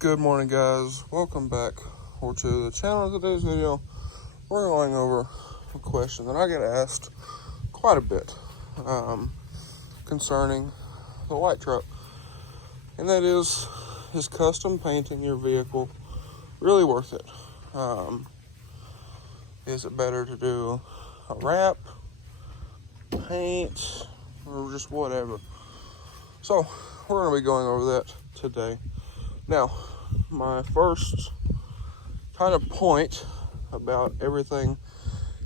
Good morning, guys. Welcome back to the channel. Today's video, we're going over a question that I get asked quite a bit concerning the light truck, and that is custom painting your vehicle really worth it? Is it better to do a wrap, paint, or just whatever? So we're going to be going over that today. Now, my first kind of point about everything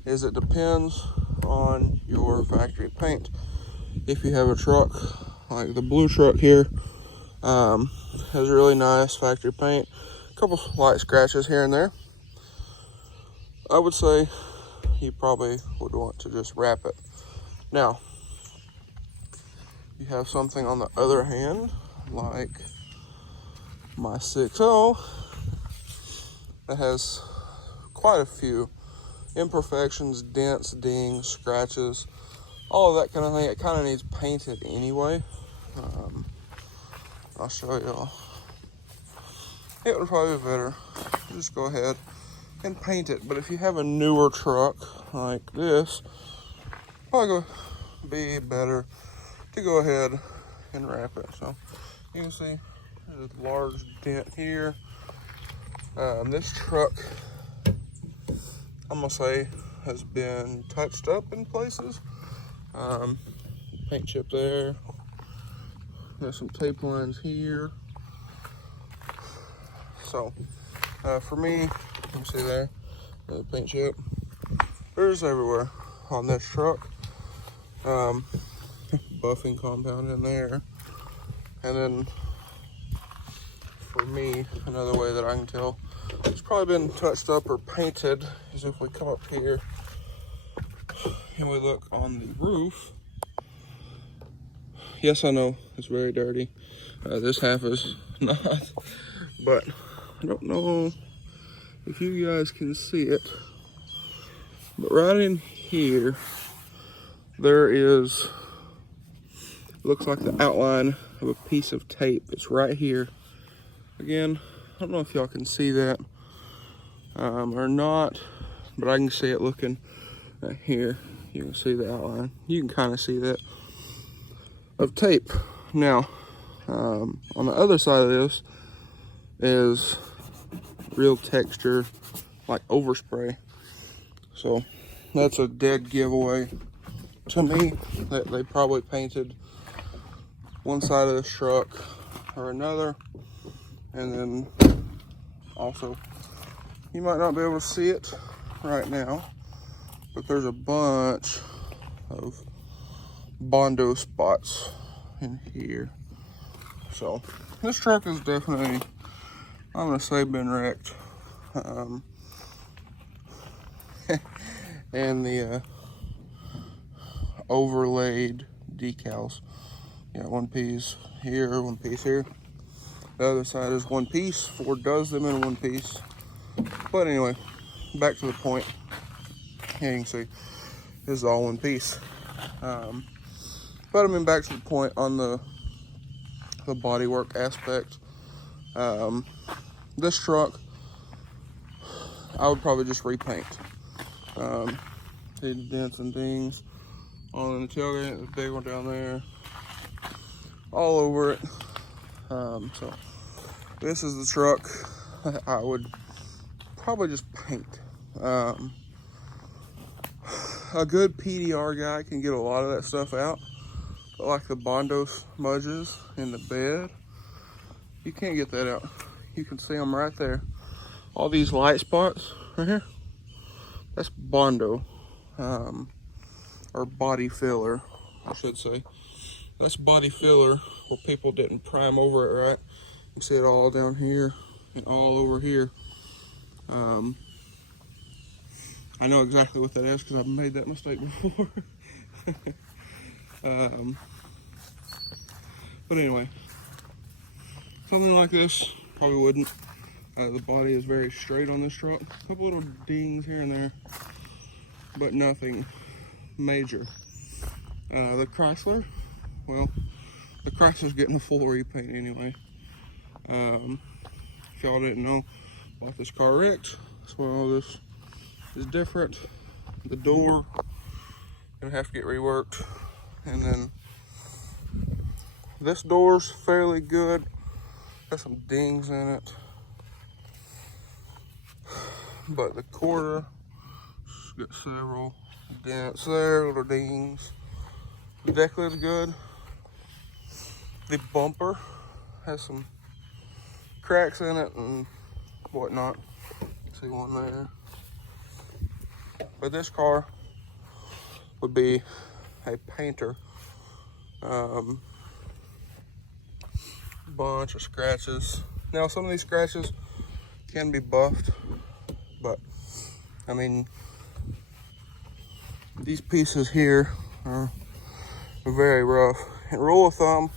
is it depends on your factory paint. If you have a truck like the blue truck here, has really nice factory paint, a couple light scratches here and there, I would say you probably would want to just wrap it. Now, you have something on the other hand, like my 6.0, that has quite a few imperfections, dents, dings, scratches, all of that kind of thing. It kind of needs painted anyway. I'll show y'all. It would probably be better just go ahead and paint it. But if you have a newer truck like this, probably be better to go ahead and wrap it. So you can see there's a large dent here. This truck, I'm gonna say, has been touched up in places. Paint chip there. There's some tape lines here. So for me, you can see there, the paint chip. There's everywhere on this truck. Buffing compound in there. And then for me, another way that I can tell it's probably been touched up or painted is if we come up here and we look on the roof. Yes, I know it's very dirty. This half is not, but I don't know if you guys can see it, but right in here there is, looks like the outline of a piece of tape. It's right here. Again, I don't know if y'all can see that or not, but I can see it looking right here. You can see the outline. You can kind of see that of tape. Now, on the other side of this is real texture, like overspray. So that's a dead giveaway to me that they probably painted one side of this truck or another. And then also, you might not be able to see it right now, but there's a bunch of Bondo spots in here. So this truck is definitely, I'm gonna say, been wrecked. And the overlaid decals. Yeah, one piece here, one piece here. The other side is one piece. Ford does them in one piece. But anyway, back to the point. Here you can see this is all one piece. But I mean, back to the point on the bodywork aspect. This truck, I would probably just repaint. See the dents and things on the tailgate, the big one down there, all over it. So this is the truck I would probably just paint. A good PDR guy can get a lot of that stuff out, but like the Bondo smudges in the bed, you can't get that out. You can see them right there. All these light spots right here, that's Bondo, or body filler, I should say. That's body filler where people didn't prime over it right. You can see it all down here and all over here. I know exactly what that is because I've made that mistake before. But anyway, something like this probably wouldn't. The body is very straight on this truck. A couple little dings here and there, but nothing major. The Chrysler, well, the Chrysler's getting a full repaint anyway. y'all didn't know, bought this car wrecked. That's why all this is different. The door gonna have to get reworked, and then this door's fairly good. Got some dings in it, but the quarter got several dents there, little dings. The deck looks good. The bumper has some cracks in it and whatnot. See one there. But this car would be a painter. Bunch of scratches. Now some of these scratches can be buffed, but I mean, these pieces here are very rough. And rule of thumb,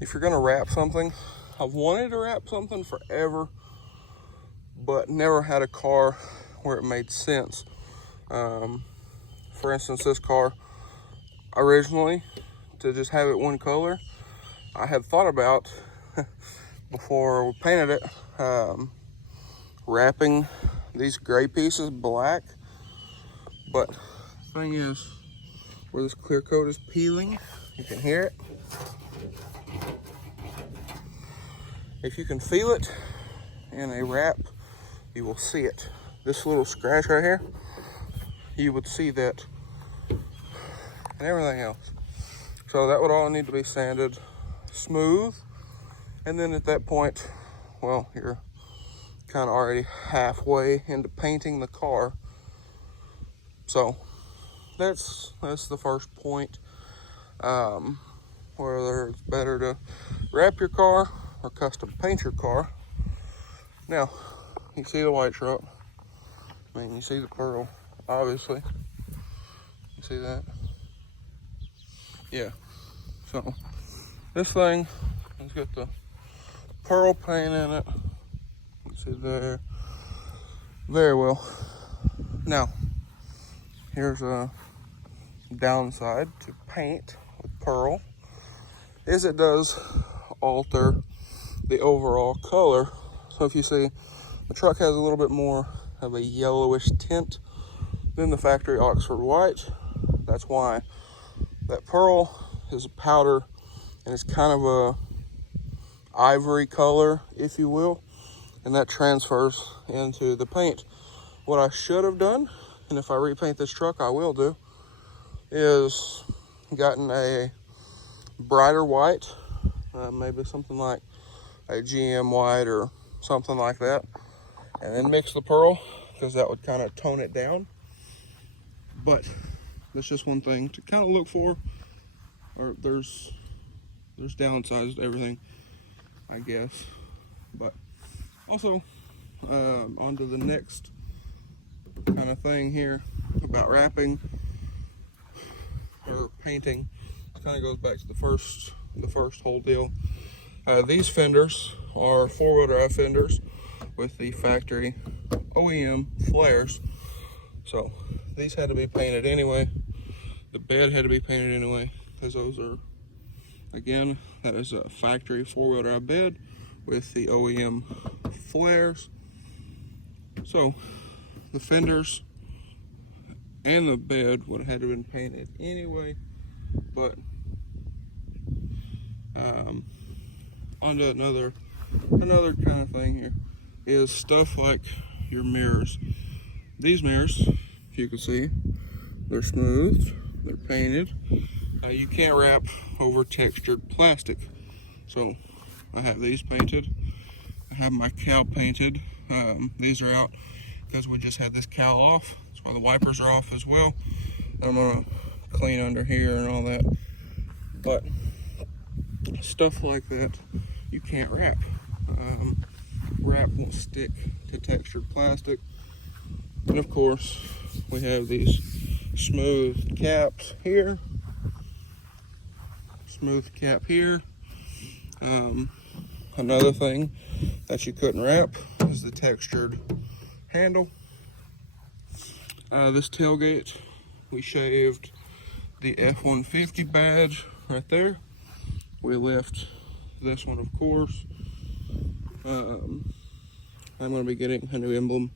if you're gonna wrap something, I've wanted to wrap something forever, but never had a car where it made sense. For instance, this car, originally, to just have it one color, I had thought about, before we painted it, wrapping these gray pieces black. But the thing is, where this clear coat is peeling, you can hear it. If you can feel it in a wrap, you will see it. This little scratch right here, you would see that, and everything else. So that would all need to be sanded smooth. And then at that point, well, you're kind of already halfway into painting the car. So that's the first point. Whether it's better to wrap your car or custom paint your car. Now, you see the white truck. I mean, you see the pearl, obviously. You see that? Yeah. So this thing has got the pearl paint in it. You see there. Very well. Now, here's a downside to paint with pearl, is it does alter the overall color. So if you see, the truck has a little bit more of a yellowish tint than the factory Oxford white. That's why that pearl is a powder, and it's kind of a ivory color, if you will, and that transfers into the paint. What I should have done, and if I repaint this truck I will do, is gotten a brighter white, maybe something like a GM white or something like that, and then mix the pearl, because that would kind of tone it down. But that's just one thing to kind of look for. Or there's downsides to everything, I guess. But also, on to the next kind of thing here about wrapping or painting. It kind of goes back to the first whole deal. These fenders are four-wheel drive fenders with the factory OEM flares. So these had to be painted anyway. The bed had to be painted anyway, because those are, again, that is a factory four-wheel drive bed with the OEM flares. So the fenders and the bed would have had to have been painted anyway. But onto another kind of thing here is stuff like your mirrors. These mirrors, if you can see, they're smooth, they're painted. You can't wrap over textured plastic. So I have these painted. I have my cowl painted. These are out because we just had this cowl off. That's why the wipers are off as well. I'm gonna clean under here and all that. But stuff like that, you can't wrap. Wrap won't stick to textured plastic. And of course, we have these smooth caps here. Smooth cap here. Another thing that you couldn't wrap is the textured handle. This tailgate, we shaved the F-150 badge right there. We left this one, of course. I'm going to be getting a new emblem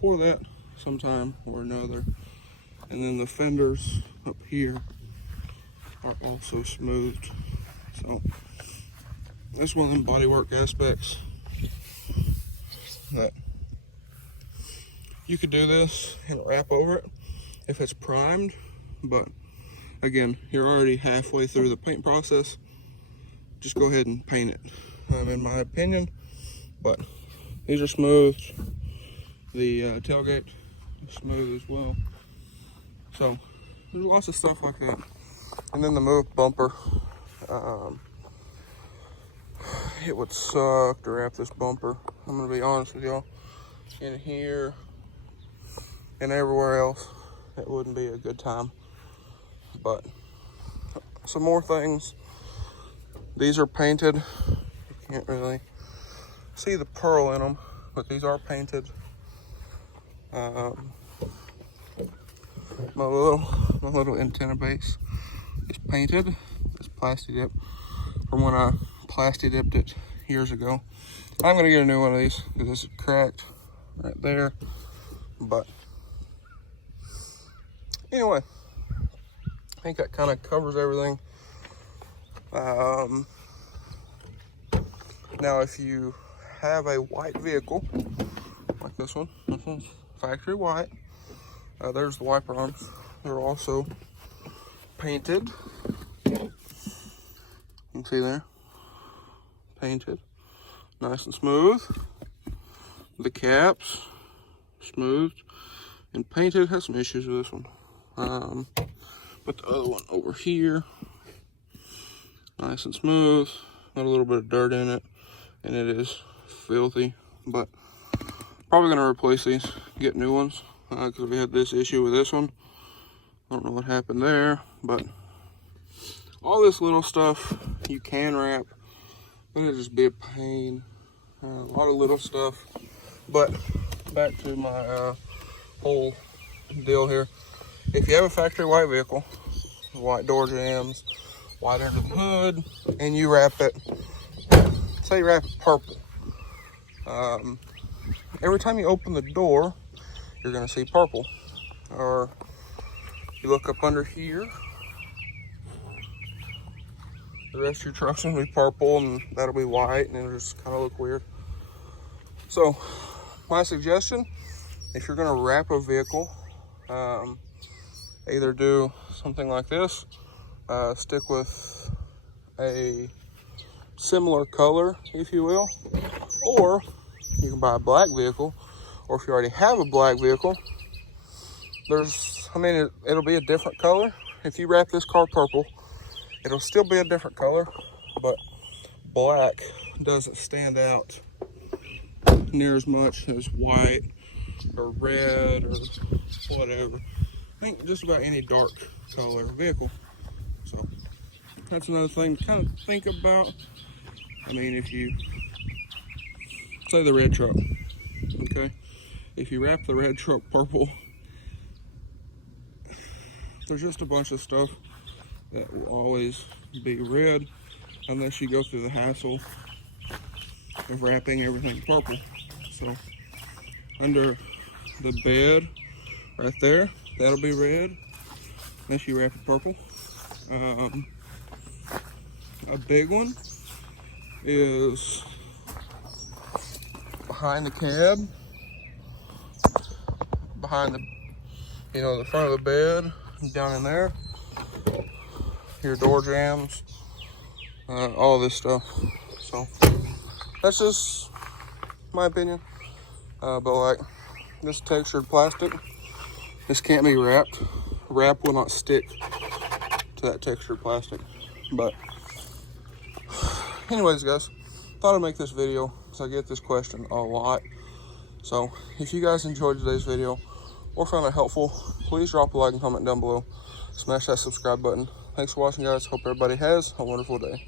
for that sometime or another. And then the fenders up here are also smoothed. So that's one of them bodywork aspects that you could do this and wrap over it if it's primed, but again, you're already halfway through the paint process. Just go ahead and paint it, in my opinion. But these are smooth. The tailgate is smooth as well. So there's lots of stuff like that. And then the move bumper. It would suck to wrap this bumper. I'm gonna be honest with y'all. In here and everywhere else, it wouldn't be a good time. But some more things. These are painted. You can't really see the pearl in them, but these are painted. My little antenna base is painted. It's plasti dip from when I plasti dipped it years ago. I'm gonna get a new one of these because this is cracked right there. But anyway, I think that kind of covers everything. Now, if you have a white vehicle like this one's factory white. There's the wiper arms. They're also painted. You can see there, painted, nice and smooth. The caps, smoothed and painted. Has some issues with this one. But the other one over here, nice and smooth. Got a little bit of dirt in it, and it is filthy. But probably gonna replace these, get new ones, because we had this issue with this one. I don't know what happened there, but all this little stuff you can wrap, but it'll just be a pain. A lot of little stuff. But back to my whole deal here. If you have a factory white vehicle, white door jambs, white under the hood, and you wrap it, say you wrap it purple. Every time you open the door, you're gonna see purple. Or you look up under here, the rest of your truck's gonna be purple, and that'll be white, and it'll just kind of look weird. So my suggestion, if you're gonna wrap a vehicle, either do something like this, stick with a similar color, if you will, or you can buy a black vehicle, or if you already have a black vehicle, it'll be a different color. If you wrap this car purple, it'll still be a different color, but black doesn't stand out near as much as white or red or whatever. I think just about any dark color vehicle. So that's another thing to kind of think about. I mean, if you say the red truck, okay, if you wrap the red truck purple, there's just a bunch of stuff that will always be red unless you go through the hassle of wrapping everything purple. So under the bed right there, that'll be red unless you wrap it purple. A big one is behind the cab, behind the front of the bed, down in there, your door jambs, all this stuff. So that's just my opinion. But like this textured plastic, this can't be wrapped. Wrap will not stick to that textured plastic. But anyways, guys, thought I'd make this video because I get this question a lot. So if you guys enjoyed today's video or found it helpful, please drop a like and comment down below. Smash that subscribe button. Thanks for watching, guys. Hope everybody has a wonderful day.